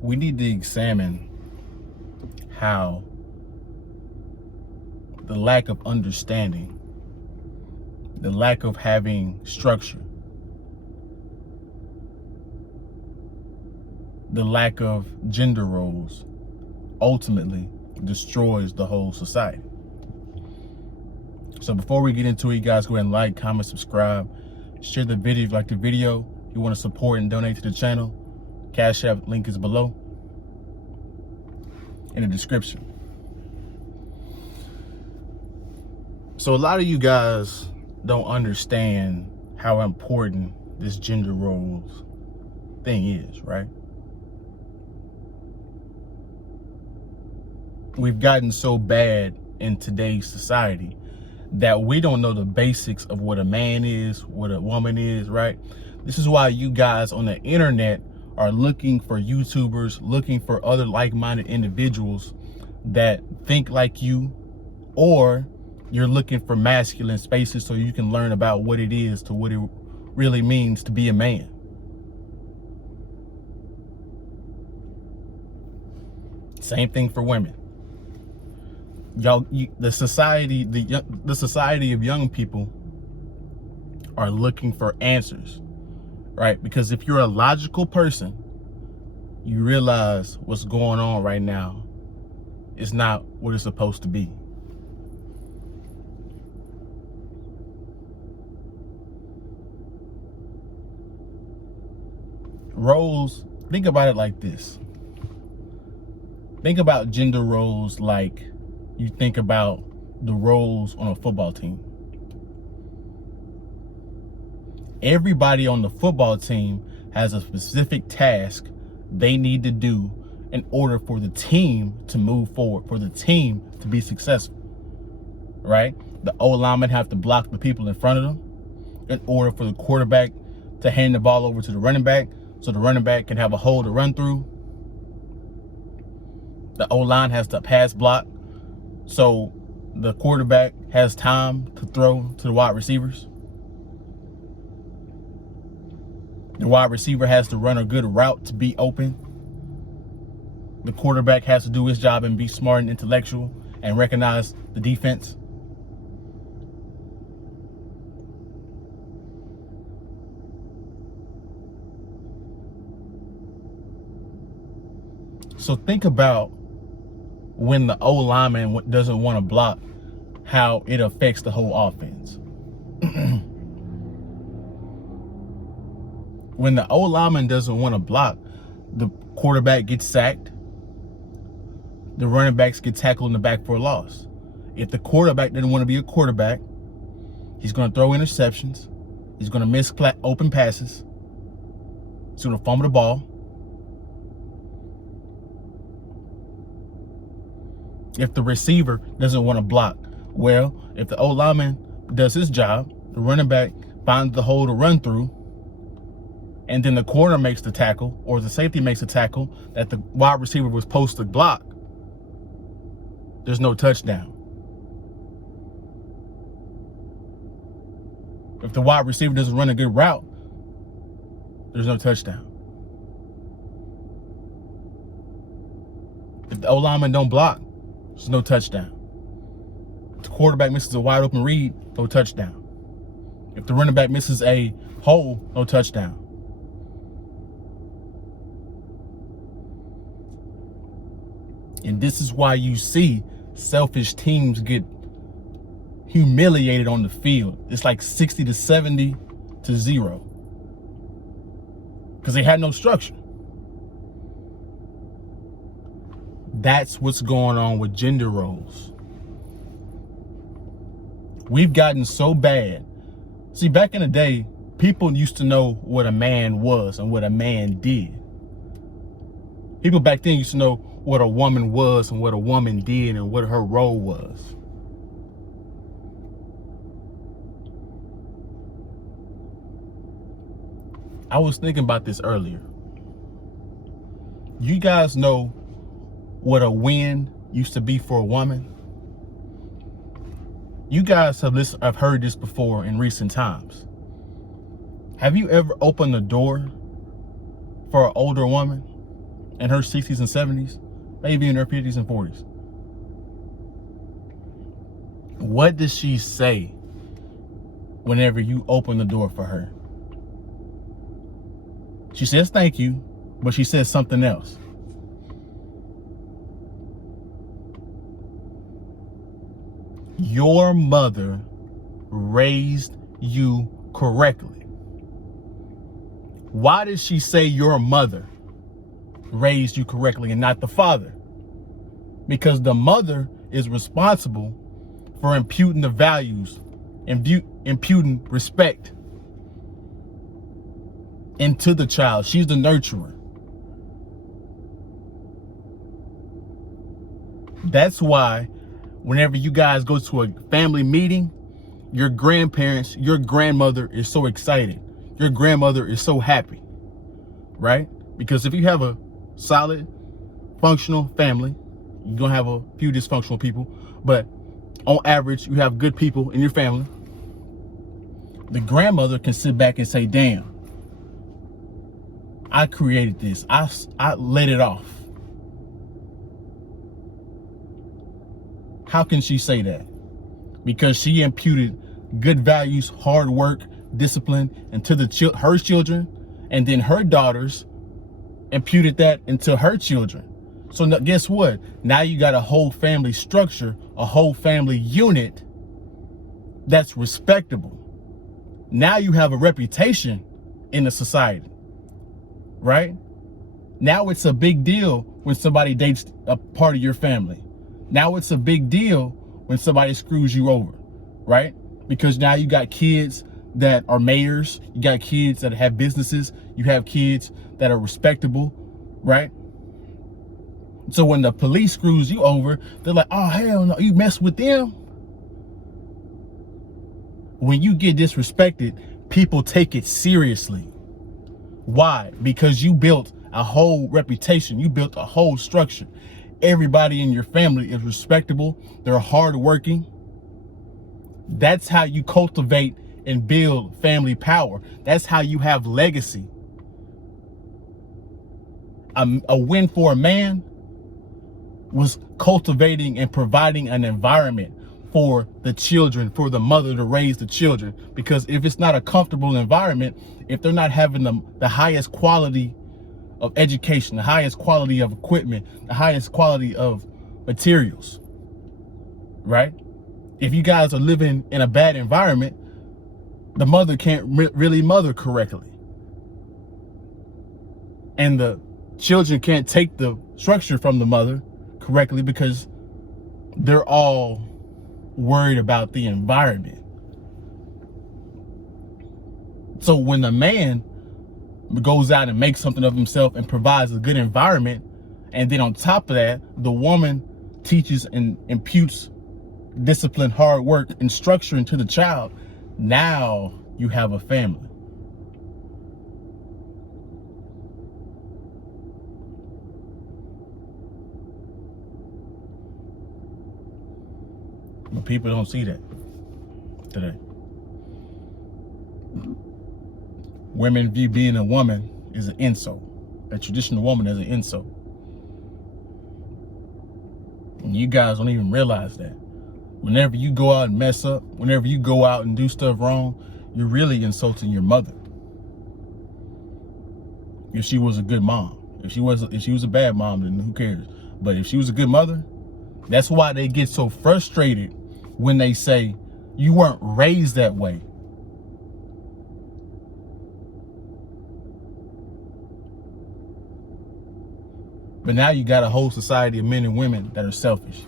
we need to examine how the lack of understanding, the lack of having structure, the lack of gender roles ultimately destroys the whole society. So before we get into it, you guys go ahead and like, comment, subscribe, share the video if you like the video. If you want to support and donate to the channel, Cashapp link is below in the description. So a lot of you guys don't understand how important this gender roles thing is, right? We've gotten so bad in today's society that we don't know the basics of what a man is, what a woman is, right? This is why you guys on the internet are looking for YouTubers, looking for other like-minded individuals that think like you, or you're looking for masculine spaces so you can learn about what it is to what it really means to be a man. Same thing for women. Y'all, the society of young people are looking for answers, right? Because if you're a logical person, you realize what's going on right now is not what it's supposed to be. Roles, think about it like this. Think about gender roles like you think about the roles on a football team. Everybody on the football team has a specific task they need to do in order for the team to move forward, for the team to be successful, right? The O-linemen have to block the people in front of them in order for the quarterback to hand the ball over to the running back so the running back can have a hole to run through. The O-line has to pass block so the quarterback has time to throw to the wide receivers. The wide receiver has to run a good route to be open. The quarterback has to do his job and be smart and intellectual and recognize the defense. So think about when the O-lineman doesn't want to block, how it affects the whole offense. When the O-lineman doesn't want to block, the quarterback gets sacked. The running backs get tackled in the back for a loss. If the quarterback didn't want to be a quarterback, he's going to throw interceptions. He's going to miss open passes. He's going to fumble the ball. If the receiver doesn't want to block, well, if the O-lineman does his job, the running back finds the hole to run through, and then the corner makes the tackle, or the safety makes the tackle that the wide receiver was supposed to block, there's no touchdown. If the wide receiver doesn't run a good route, there's no touchdown. If the O-lineman don't block, there's no touchdown. If the quarterback misses a wide open read, no touchdown. If the running back misses a hole, no touchdown. And this is why you see selfish teams get humiliated on the field. It's like 60 to 70 to 0. Because they had no structure. That's what's going on with gender roles. We've gotten so bad. See, back in the day, people used to know what a man was and what a man did. People back then used to know what a woman was and what a woman did and what her role was. I was thinking about this earlier. You guys know what a win used to be for a woman? You guys have heard this before in recent times. Have you ever opened the door for an older woman? in her 60s and 70s, maybe in her 50s and 40s. What does she say whenever you open the door for her? She says thank you, but she says something else. Your mother raised you correctly. Why did she say your mother raised you correctly and not the father? Because the mother is responsible for imputing the values, imputing respect into the child. She's the nurturer. That's why whenever you guys go to a family meeting, your grandparents, your grandmother is so excited. Your grandmother is so happy, right? Because if you have a solid, functional family, you're going to have a few dysfunctional people, but on average, you have good people in your family. The grandmother can sit back and say, damn, I created this. I let it off. How can she say that? Because she imputed good values, hard work, discipline into her children, and then her daughters imputed that into her children. So guess what? Now you got a whole family structure, a whole family unit that's respectable. Now you have a reputation in the society, right? Now it's a big deal when somebody dates a part of your family. Now it's a big deal when somebody screws you over, right? Because now you got kids that are mayors, you got kids that have businesses, you have kids that are respectable, right? So when the police screws you over, they're like, oh, hell no, you mess with them? When you get disrespected, people take it seriously. Why? Because you built a whole reputation. You built a whole structure. Everybody in your family is respectable. They're hardworking. That's how you cultivate and build family power. That's how you have legacy. A win for a man was cultivating and providing an environment for the children, for the mother to raise the children. Because if it's not a comfortable environment, if they're not having the highest quality of education, the highest quality of equipment, the highest quality of materials, right? If you guys are living in a bad environment, the mother can't really mother correctly. And the children can't take the structure from the mother correctly because they're all worried about the environment. So when the man goes out and makes something of himself and provides a good environment, and then on top of that, the woman teaches and imputes discipline, hard work, and structure into the child, now you have a family. But people don't see that today. Women view being a woman as an insult. A traditional woman as an insult. And you guys don't even realize that. Whenever you go out and mess up, whenever you go out and do stuff wrong, you're really insulting your mother. If she was a good mom. If she was a bad mom, then who cares? But if she was a good mother, that's why they get so frustrated when they say you weren't raised that way. But now you got a whole society of men and women that are selfish.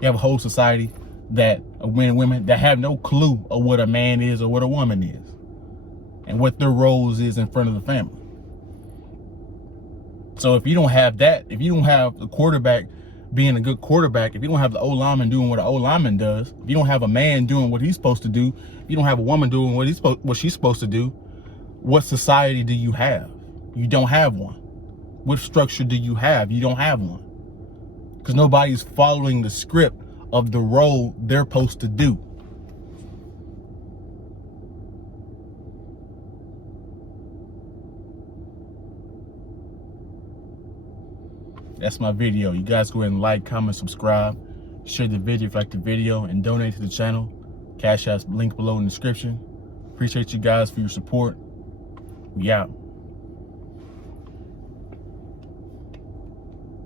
You have a whole society of men and women that have no clue of what a man is or what a woman is and what their roles is in front of the family. So if you don't have that, if you don't have the quarterback being a good quarterback, if you don't have the O-lineman doing what an O-lineman does, if you don't have a man doing what he's supposed to do, if you don't have a woman doing what she's supposed to do, what society do you have? You don't have one. What structure do you have? You don't have one. Because nobody's following the script of the role they're supposed to do. That's my video. You guys go ahead and like, comment, subscribe, share the video if you like the video, and donate to the channel. Cash App's link below in the description. Appreciate you guys for your support. We out.